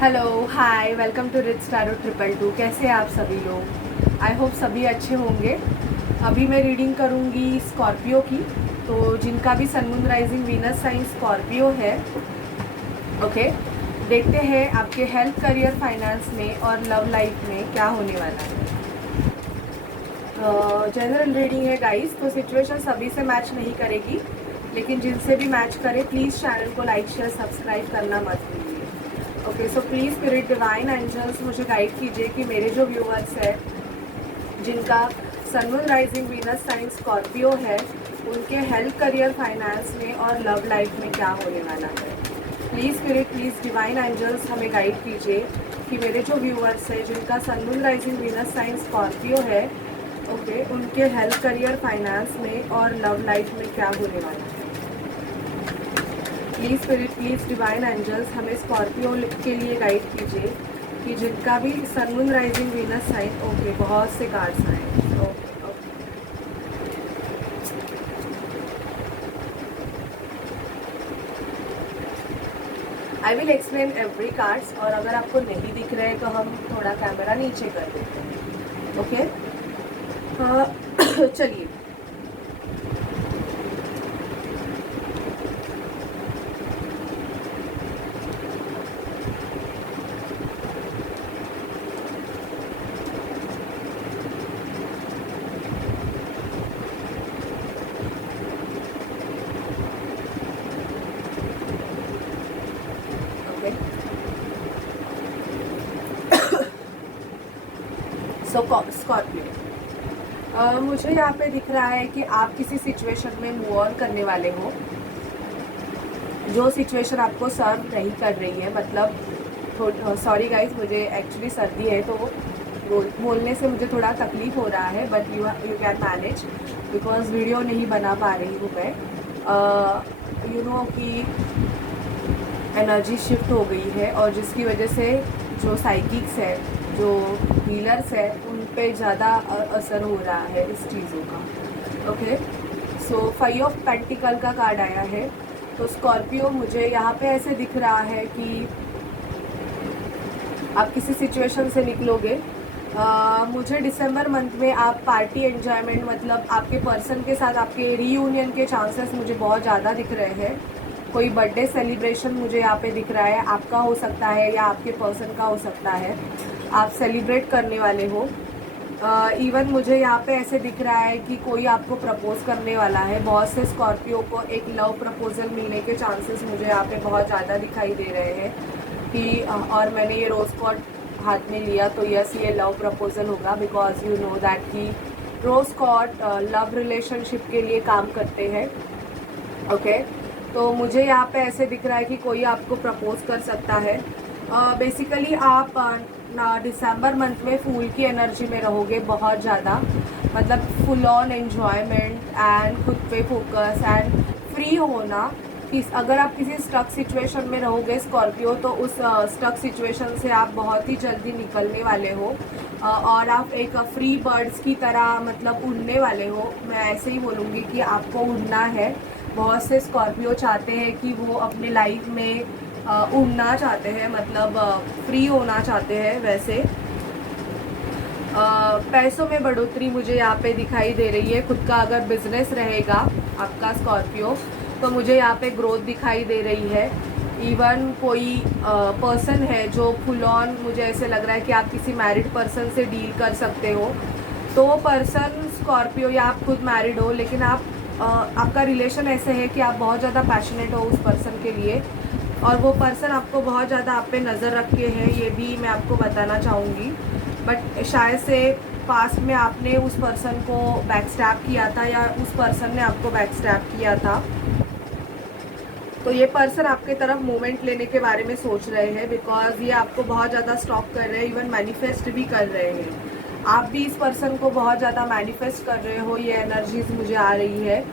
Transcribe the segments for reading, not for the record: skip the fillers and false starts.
Hello hi welcome to Rich Staro 222। कैसे हैं आप सभी लोग? आई होप सभी अच्छे होंगे। अभी मैं रीडिंग करूँगी स्कॉर्पियो की। तो जिनका भी sun moon rising Venus sign Scorpio है, ओके, देखते हैं आपके हेल्थ, करियर, फाइनेंस में और लव लाइफ में क्या होने वाला है। जनरल रीडिंग है गाइस, तो सिचुएशन सभी से मैच नहीं करेगी, लेकिन जिनसे भी मैच करे प्लीज़ चैनल को लाइक शेयर सब्सक्राइब करना मत भूलिए। Okay, so please spirit divine angels मुझे गाइड कीजिए कि मेरे जो व्यूअर्स हैं जिनका sun moon rising Venus sign Scorpio है, उनके हेल्थ, करियर, फाइनेंस में और लव लाइफ में क्या होने वाला है। Please spirit, please divine angels हमें गाइड कीजिए कि मेरे जो व्यूअर्स हैं जिनका sun moon rising Venus sign Scorpio है, ओके, उनके हेल्थ, करियर, फाइनेंस में और लव लाइफ में क्या होने वाला है। Please spirit, please divine angels हमें स्कॉर्पियो के लिए गाइड कीजिए कि जिनका भी sun moon rising Venus sign, okay, बहुत से कार्ड्स आए, okay okay. I will explain every cards, और अगर आपको नहीं दिख रहे हैं तो हम थोड़ा कैमरा नीचे कर देते हैं, ओके। चलिए, स्कॉर्पियो, मुझे यहाँ पे दिख रहा है कि आप किसी सिचुएशन में मूव ऑन करने वाले हो। जो सिचुएशन आपको सर्व नहीं कर रही है, मतलब सॉरी गाइज, मुझे एक्चुअली सर्दी है तो बोलने से मुझे थोड़ा तकलीफ हो रहा है, but you can manage because video नहीं बना पा रही हूँ मैं। यू नो कि एनर्जी शिफ्ट हो गई है, और जिसकी वजह से जो साइकिक्स है, जो हीलर्स है, उन पे ज़्यादा असर हो रहा है इस चीज़ों का। ओके, सो 5 ऑफ पेंटिकल का कार्ड आया है। तो स्कॉर्पियो, मुझे यहाँ पे ऐसे दिख रहा है कि आप किसी सिचुएशन से निकलोगे। मुझे दिसंबर मंथ में आप पार्टी एंजॉयमेंट, मतलब आपके पर्सन के साथ आपके रीयूनियन के चांसेस मुझे बहुत ज़्यादा दिख रहे हैं। कोई बर्थडे सेलिब्रेशन मुझे यहाँ पे दिख रहा है, आपका हो सकता है या आपके पर्सन का हो सकता है। आप सेलिब्रेट करने वाले हो। इवन मुझे यहाँ पे ऐसे दिख रहा है कि कोई आपको प्रपोज करने वाला है। बहुत से स्कॉर्पियो को एक लव प्रपोजल मिलने के चांसेस मुझे यहाँ पे बहुत ज़्यादा दिखाई दे रहे हैं कि और मैंने ये रोज़ कॉर्ड हाथ में लिया तो यस, ये लव प्रपोजल होगा, बिकॉज यू नो दैट कि रोज़ कॉर्ड लव रिलेशनशिप के लिए काम करते हैं। ओके, तो मुझे यहाँ पे ऐसे दिख रहा है कि कोई आपको प्रपोज कर सकता है। बेसिकली आप दिसंबर मंथ में फूल की एनर्जी में रहोगे बहुत ज़्यादा, मतलब फुल ऑन एन्जॉयमेंट एंड खुद पे फोकस एंड फ्री होना। अगर आप किसी स्टक सिचुएशन में रहोगे स्कॉर्पियो, तो उस स्टक सिचुएशन से आप बहुत ही जल्दी निकलने वाले हो, और आप एक फ्री बर्ड्स की तरह मतलब उड़ने वाले हो। मैं ऐसे ही बोलूँगी कि आपको उड़ना है। बहुत से स्कॉर्पियो चाहते हैं कि वो अपने लाइफ में उड़ना चाहते हैं, मतलब फ्री होना चाहते हैं। वैसे पैसों में बढ़ोतरी मुझे यहाँ पे दिखाई दे रही है। खुद का अगर बिजनेस रहेगा आपका स्कॉर्पियो, तो मुझे यहाँ पे ग्रोथ दिखाई दे रही है। इवन कोई पर्सन है जो फुल ऑन, मुझे ऐसे लग रहा है कि आप किसी मैरिड पर्सन से डील कर सकते हो। तो वो पर्सन स्कॉर्पियो या आप खुद मैरिड हो, लेकिन आपका रिलेशन ऐसे है कि आप बहुत ज़्यादा पैशनेट हो उस पर्सन के लिए, और वो पर्सन आपको बहुत ज़्यादा आप पे नज़र रखे हैं, ये भी मैं आपको बताना चाहूँगी। बट शायद से पास्ट में आपने उस पर्सन को बैकस्टैब किया था या उस पर्सन ने आपको बैकस्टैब किया था। तो ये पर्सन आपके तरफ मूवमेंट लेने के बारे में सोच रहे हैं, बिकॉज ये आपको बहुत ज़्यादा स्टॉक कर रहे हैं, इवन मैनिफेस्ट भी कर रहे हैं। आप भी इस पर्सन को बहुत ज़्यादा मैनिफेस्ट कर रहे हो। ये एनर्जीज मुझे आ रही है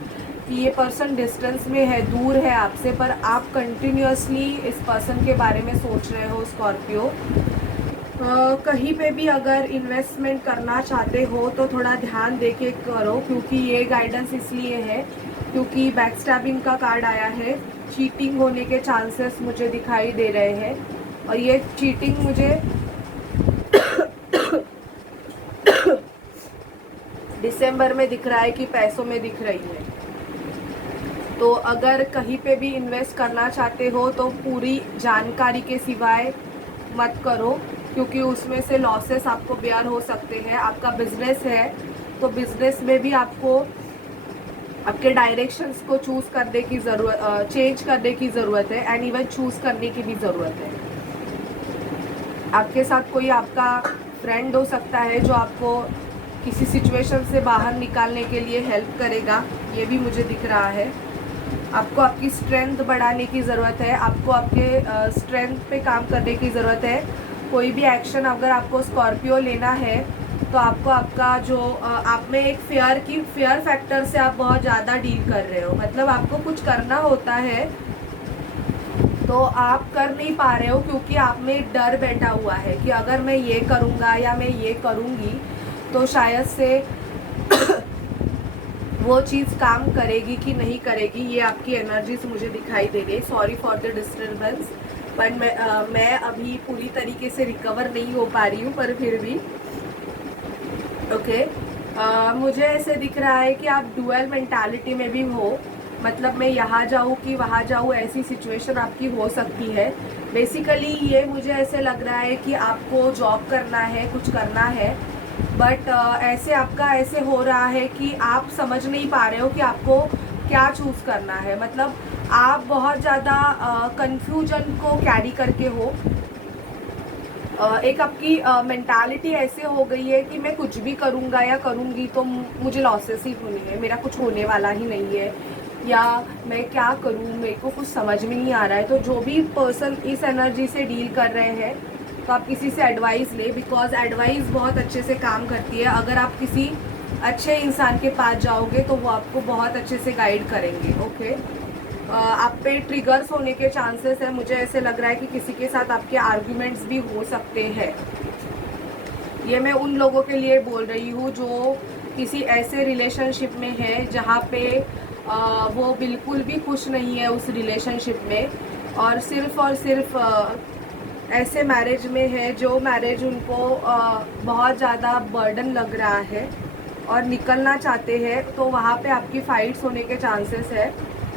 कि ये पर्सन डिस्टेंस में है, दूर है आपसे, पर आप कंटिन्यूसली इस पर्सन के बारे में सोच रहे हो स्कॉर्पियो। कहीं पे भी अगर इन्वेस्टमेंट करना चाहते हो तो थोड़ा ध्यान दे के करो, क्योंकि ये गाइडेंस इसलिए है क्योंकि बैकस्टैबिंग का कार्ड आया है। चीटिंग होने के चांसेस मुझे दिखाई दे रहे हैं। और ये चीटिंग मुझे दिसंबर में दिख रहा है कि पैसों में दिख रही है। तो अगर कहीं पे भी इन्वेस्ट करना चाहते हो तो पूरी जानकारी के सिवाय मत करो, क्योंकि उसमें से लॉसेस आपको बेयर हो सकते हैं। आपका बिजनेस है तो बिजनेस में भी आपको आपके डायरेक्शंस को चूज़ करने की ज़रूरत, चेंज करने की ज़रूरत है, एंड इवन चूज़ करने की भी ज़रूरत है। आपके साथ कोई आपका फ्रेंड हो सकता है जो आपको किसी सिचुएशन से बाहर निकालने के लिए हेल्प करेगा, ये भी मुझे दिख रहा है। आपको आपकी स्ट्रेंथ बढ़ाने की ज़रूरत है, आपको आपके स्ट्रेंथ पे काम करने की ज़रूरत है। कोई भी एक्शन अगर आपको स्कॉर्पियो लेना है तो आपको आपका जो आप में एक फेयर फैक्टर से आप बहुत ज़्यादा डील कर रहे हो। मतलब आपको कुछ करना होता है तो आप कर नहीं पा रहे हो, क्योंकि आप में डर बैठा हुआ है कि अगर मैं ये करूँगा या मैं ये करूँगी तो शायद से वो चीज़ काम करेगी कि नहीं करेगी। ये आपकी एनर्जीज मुझे दिखाई दे रही है। Sorry for the disturbance, but मैं अभी पूरी तरीके से रिकवर नहीं हो पा रही हूँ, पर फिर भी ओके। मुझे ऐसे दिख रहा है कि आप डुअल मेंटालिटी में भी हो। मतलब मैं यहाँ जाऊँ कि वहाँ जाऊँ, ऐसी सिचुएशन आपकी हो सकती है। बेसिकली ये मुझे ऐसे लग रहा है कि आपको जॉब करना है, कुछ करना है, बट ऐसे आपका ऐसे हो रहा है कि आप समझ नहीं पा रहे हो कि आपको क्या चूज़ करना है। मतलब आप बहुत ज़्यादा कंफ्यूजन को कैरी करके हो। एक आपकी मेंटालिटी ऐसे हो गई है कि मैं कुछ भी करूँगा या करूँगी तो मुझे लॉसेस ही होने हैं, मेरा कुछ होने वाला ही नहीं है, या मैं क्या करूँ, मेरे को कुछ समझ में नहीं आ रहा है। तो जो भी पर्सन इस एनर्जी से डील कर रहे हैं तो आप किसी से एडवाइस ले, बिकॉज एडवाइस बहुत अच्छे से काम करती है। अगर आप किसी अच्छे इंसान के पास जाओगे तो वो आपको बहुत अच्छे से गाइड करेंगे। ओके, आप पे ट्रिगर्स होने के चांसेस है। मुझे ऐसे लग रहा है कि किसी के साथ आपके आर्ग्यूमेंट्स भी हो सकते हैं। ये मैं उन लोगों के लिए बोल रही हूँ जो किसी ऐसे रिलेशनशिप में है जहाँ पे वो बिल्कुल भी खुश नहीं है उस रिलेशनशिप में, और सिर्फ ऐसे मैरिज में है जो मैरिज उनको बहुत ज़्यादा बर्डन लग रहा है और निकलना चाहते हैं। तो वहाँ पे आपकी फाइट्स होने के चांसेस है,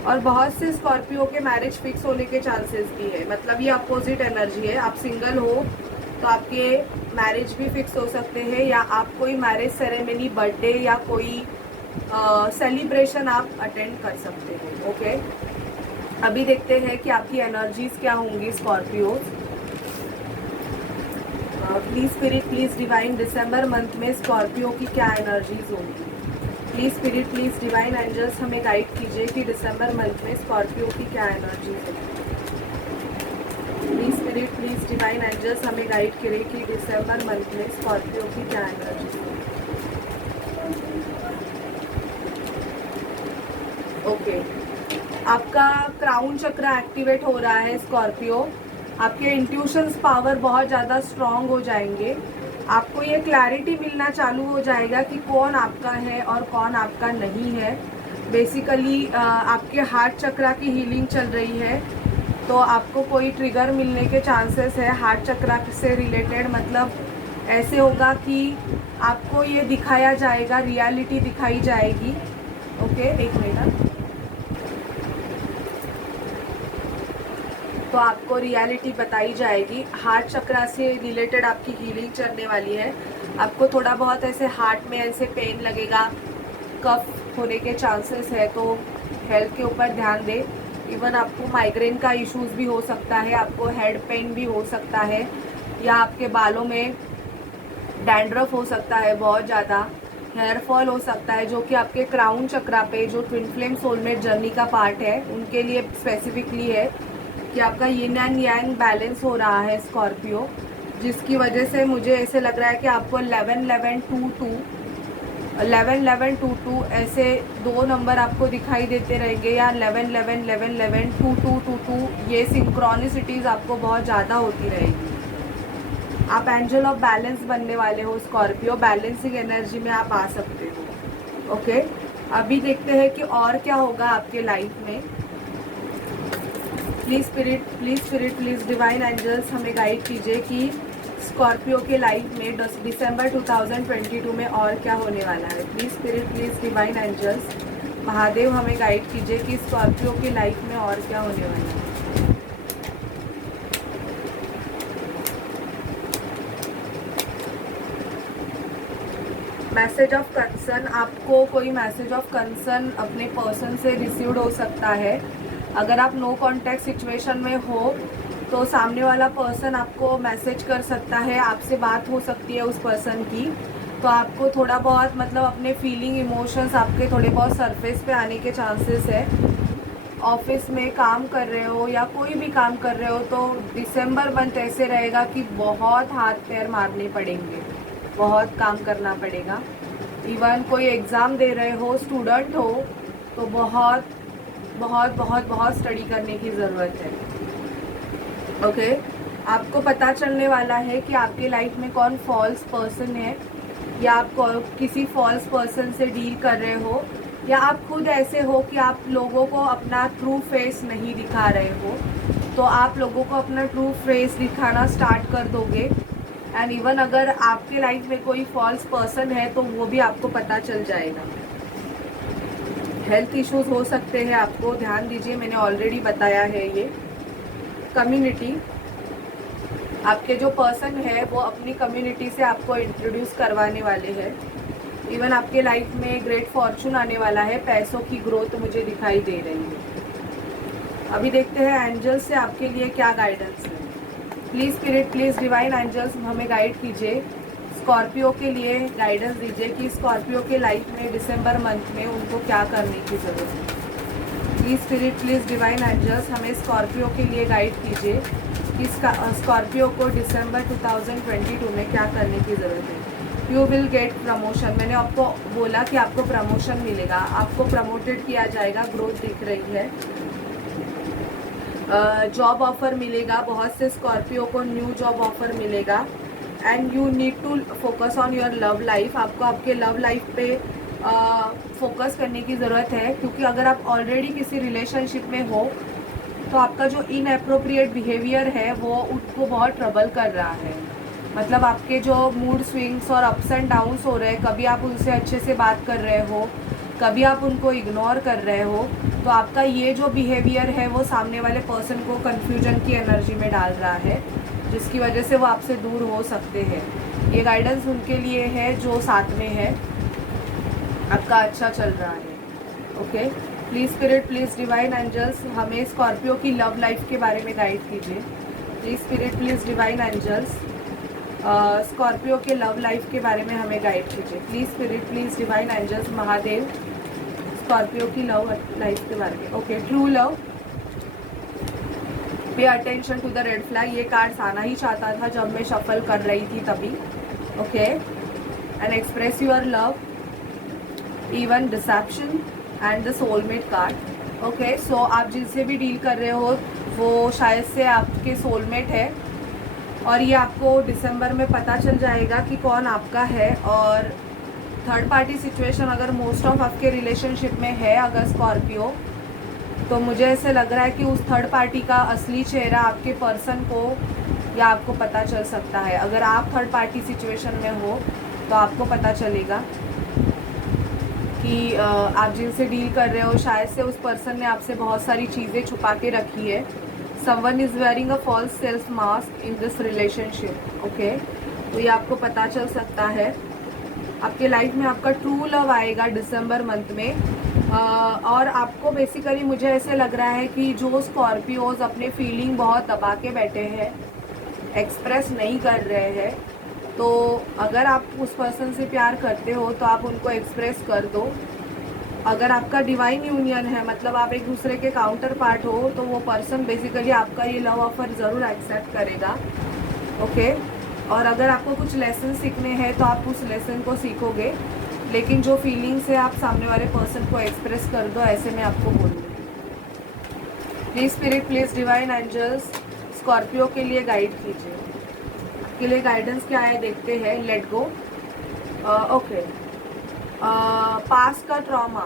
और बहुत से स्कॉर्पियो के मैरिज फिक्स होने के चांसेस भी है। मतलब ये अपोजिट एनर्जी है। आप सिंगल हो तो आपके मैरिज भी फिक्स हो सकते हैं, या आप कोई मैरिज सेरेमनी, बर्थडे या कोई सेलिब्रेशन आप अटेंड कर सकते हो। ओके, अभी देखते हैं कि आपकी एनर्जीज क्या होंगी Scorpio. Please spirit, please divine, दिसंबर मंथ में स्कॉर्पियो की क्या एनर्जीज होंगी। Please spirit, please divine angels हमें गाइड कीजिए कि दिसंबर मंथ में स्कॉर्पियो की क्या एनर्जीज होंगी। Please spirit, please divine angels हमें गाइड करें कि दिसंबर मंथ में स्कॉर्पियो की क्या एनर्जीज होंगी। ओके, आपका क्राउन चक्र एक्टिवेट हो रहा है स्कॉर्पियो। आपके इंट्यूशंस पावर बहुत ज़्यादा स्ट्रॉन्ग हो जाएंगे। आपको ये क्लैरिटी मिलना चालू हो जाएगा कि कौन आपका है और कौन आपका नहीं है। बेसिकली आपके हार्ट चक्र की हीलिंग चल रही है, तो आपको कोई ट्रिगर मिलने के चांसेस है हार्ट चक्र से रिलेटेड। मतलब ऐसे होगा कि आपको ये दिखाया जाएगा, रियलिटी दिखाई जाएगी। ओके, एक मिनट। तो आपको रियलिटी बताई जाएगी। हार्ट चक्र से रिलेटेड आपकी हीलिंग चलने वाली है। आपको थोड़ा बहुत ऐसे हार्ट में ऐसे पेन लगेगा, कफ होने के चांसेस है, तो हेल्थ के ऊपर ध्यान दें। इवन आपको माइग्रेन का इश्यूज भी हो सकता है, आपको हेड पेन भी हो सकता है, या आपके बालों में डैंड्रफ हो सकता है, बहुत ज़्यादा हेयर फॉल हो सकता है, जो कि आपके क्राउन चक्रा पे, जो ट्विन फ्लेम सोलमेट जर्नी का पार्ट है, उनके लिए स्पेसिफिकली है कि आपका यिन एंड यांग बैलेंस हो रहा है स्कॉर्पियो, जिसकी वजह से मुझे ऐसे लग रहा है कि आपको 11-11-22 ऐसे दो नंबर आपको दिखाई देते रहेंगे, या 11-11-11-11-22-22 ये सिंक्रोनिसिटीज़ आपको बहुत ज़्यादा होती रहेगी। आप एंजल ऑफ बैलेंस बनने वाले हो स्कॉर्पियो। बैलेंसिंग एनर्जी में आप आ सकते हो। ओके, अभी देखते हैं कि और क्या होगा आपके लाइफ में। Please spirit please divine angels हमें गाइड कीजिए कि स्कॉर्पियो के लाइफ में दिसंबर 2022 में और क्या होने वाला है। Please spirit please divine angels Mahadev हमें गाइड कीजिए कि स्कॉर्पियो के लाइफ में और क्या होने वाला है। मैसेज ऑफ कंसर्न, आपको कोई मैसेज ऑफ कंसर्न अपने पर्सन से रिसीव्ड हो सकता है। अगर आप नो कॉन्टैक्ट सिचुएशन में हो तो सामने वाला पर्सन आपको मैसेज कर सकता है, आपसे बात हो सकती है उस पर्सन की। तो आपको थोड़ा बहुत मतलब अपने फीलिंग इमोशंस आपके थोड़े बहुत सरफेस पे आने के चांसेस है। ऑफिस में काम कर रहे हो या कोई भी काम कर रहे हो तो दिसंबर मंथ ऐसे रहेगा कि बहुत हाथ पैर मारने पड़ेंगे, बहुत काम करना पड़ेगा। इवन कोई एग्ज़ाम दे रहे हो, स्टूडेंट हो, तो बहुत बहुत बहुत बहुत स्टडी करने की ज़रूरत है। ओके, आपको पता चलने वाला है कि आपके लाइफ में कौन फॉल्स पर्सन है, या आप किसी फॉल्स पर्सन से डील कर रहे हो, या आप खुद ऐसे हो कि आप लोगों को अपना ट्रू फेस नहीं दिखा रहे हो। तो आप लोगों को अपना ट्रू फेस दिखाना स्टार्ट कर दोगे। एंड इवन अगर आपके लाइफ में कोई फॉल्स पर्सन है तो वो भी आपको पता चल जाएगा। हेल्थ इश्यूज हो सकते हैं, आपको ध्यान दीजिए, मैंने ऑलरेडी बताया है। ये कम्युनिटी, आपके जो पर्सन है वो अपनी कम्युनिटी से आपको इंट्रोड्यूस करवाने वाले हैं। इवन आपके लाइफ में ग्रेट फॉर्चून आने वाला है, पैसों की ग्रोथ मुझे दिखाई दे रही है। अभी देखते हैं एंजल्स से आपके लिए क्या गाइडेंस है। Please spirit please divine angels हमें गाइड कीजिए, स्कॉर्पियो के लिए गाइडेंस दीजिए कि स्कॉर्पियो के लाइफ में दिसंबर मंथ में उनको क्या करने की ज़रूरत है। Please spirit please divine angels हमें स्कॉर्पियो के लिए गाइड कीजिए कि स्कॉर्पियो को दिसंबर 2022 में क्या करने की ज़रूरत है। यू विल गेट प्रमोशन, मैंने आपको बोला कि आपको प्रमोशन मिलेगा, आपको प्रमोटेड किया जाएगा, ग्रोथ दिख रही है। जॉब ऑफ़र मिलेगा, बहुत से स्कॉर्पियो को न्यू जॉब ऑफ़र मिलेगा। And you need to focus on your love life, आपको आपके लव लाइफ पे फोकस करने की ज़रूरत है, क्योंकि अगर आप ऑलरेडी किसी रिलेशनशिप में हो तो आपका जो इनएप्रोप्रिएट बिहेवियर है वो उसको बहुत ट्रबल कर रहा है। मतलब आपके जो मूड स्विंग्स और अप्स एंड डाउन्स हो रहे हैं, कभी आप उनसे अच्छे से बात कर रहे हो, कभी आप उनको इग्नोर कर रहे हो, तो आपका ये जो बिहेवियर है वो सामने वाले पर्सन को कन्फ्यूजन की एनर्जी में डाल रहा है, जिसकी वजह से वो आपसे दूर हो सकते हैं। ये गाइडेंस उनके लिए है जो साथ में है, आपका अच्छा चल रहा है। Okay, please spirit please divine angels हमें स्कॉर्पियो की लव लाइफ के बारे में गाइड कीजिए। Please spirit please divine angels Scorpio के लव लाइफ के बारे में हमें गाइड कीजिए। Please spirit please divine angels Mahadev Scorpio की लव लाइफ के बारे में। Okay, true love, pay attention to the red flag, ये कार्ड्स आना ही चाहता था जब मैं शफल कर रही थी तभी। Okay, and express your love, even deception and the soulmate card. Okay, so आप जिनसे भी डील कर रहे हो वो शायद से आपके सोलमेट है, और ये आपको दिसंबर में पता चल जाएगा कि कौन आपका है। और थर्ड पार्टी सिचुएशन अगर मोस्ट ऑफ आपके रिलेशनशिप में है अगर स्कॉर्पियो, तो मुझे ऐसे लग रहा है कि उस थर्ड पार्टी का असली चेहरा आपके पर्सन को या आपको पता चल सकता है। अगर आप थर्ड पार्टी सिचुएशन में हो तो आपको पता चलेगा कि आप जिनसे डील कर रहे हो शायद से उस पर्सन ने आपसे बहुत सारी चीज़ें छुपा के रखी है। Someone is wearing a false self mask in this relationship. Okay, तो ये आपको पता चल सकता है। आपके लाइफ में आपका ट्रू लव आएगा दिसंबर मंथ में। और आपको बेसिकली मुझे ऐसे लग रहा है कि जो स्कॉर्पियोज अपने फीलिंग बहुत दबा के बैठे हैं, एक्सप्रेस नहीं कर रहे हैं, तो अगर आप उस पर्सन से प्यार करते हो तो आप उनको एक्सप्रेस कर दो। अगर आपका डिवाइन यूनियन है, मतलब आप एक दूसरे के काउंटर पार्ट हो, तो वो पर्सन बेसिकली आपका ये लव ऑफर ज़रूर एक्सेप्ट करेगा। ओके, और अगर आपको कुछ लेसन सीखने हैं तो आप उस लेसन को सीखोगे, लेकिन जो फीलिंग्स है आप सामने वाले पर्सन को एक्सप्रेस कर दो, ऐसे मैं आपको बोलूँगी। Please spirit please divine angels Scorpio के लिए गाइड कीजिए। के लिए गाइडेंस क्या है देखते हैं। Let go. ओके, पास्ट का ट्रॉमा,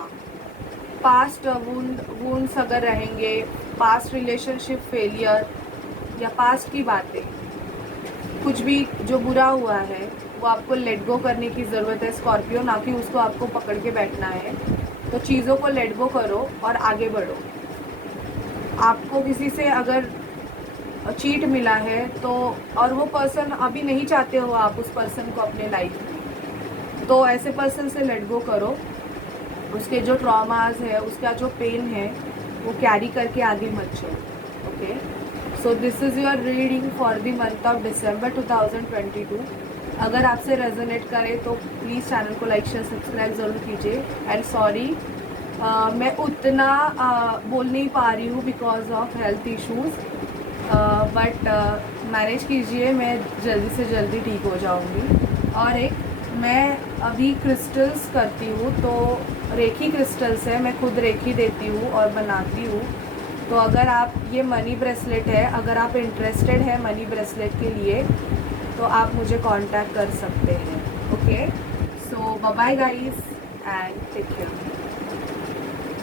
पास्ट वुंड्स अगर रहेंगे, पास्ट रिलेशनशिप फेलियर या पास्ट की बातें, कुछ भी जो बुरा हुआ है वो आपको लेट गो करने की ज़रूरत है स्कॉर्पियो, ना कि उसको आपको पकड़ के बैठना है। तो चीज़ों को लेट गो करो और आगे बढ़ो। आपको किसी से अगर चीट मिला है तो, और वो पर्सन अभी नहीं चाहते हो आप उस पर्सन को अपने लाइफ में, तो ऐसे पर्सन से लेट गो करो। उसके जो ट्रॉमास है, उसका जो पेन है वो कैरी करके आगे मत चलो। Okay, so this is your reading for the month of December 2022। अगर आपसे रेजोनेट करे तो प्लीज़ चैनल को लाइक शेयर सब्सक्राइब ज़रूर कीजिए। एंड सॉरी मैं उतना बोल नहीं पा रही हूँ because of health issues, but manage कीजिए, मैं जल्दी से जल्दी ठीक हो जाऊँगी। और एक, मैं अभी क्रिस्टल्स करती हूँ, तो रेखी क्रिस्टल्स है, मैं खुद रेखी देती हूँ और बनाती हूँ। तो अगर आप, ये मनी ब्रेसलेट है, अगर आप इंटरेस्टेड है मनी ब्रेसलेट के लिए तो आप मुझे कांटेक्ट कर सकते हैं। Okay, so bye bye guys and take care.